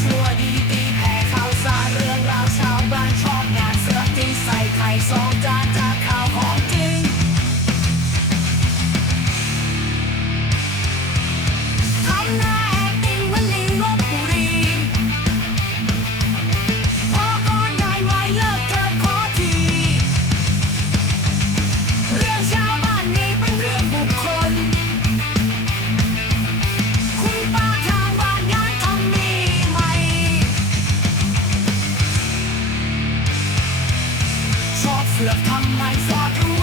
ชั่วดีดีแผ่ขาวสาเรื่องราวชาวบ้านชอบงานเสื้อที่ใส่ไข่ซ้อ เสือกทำไมสอดรู้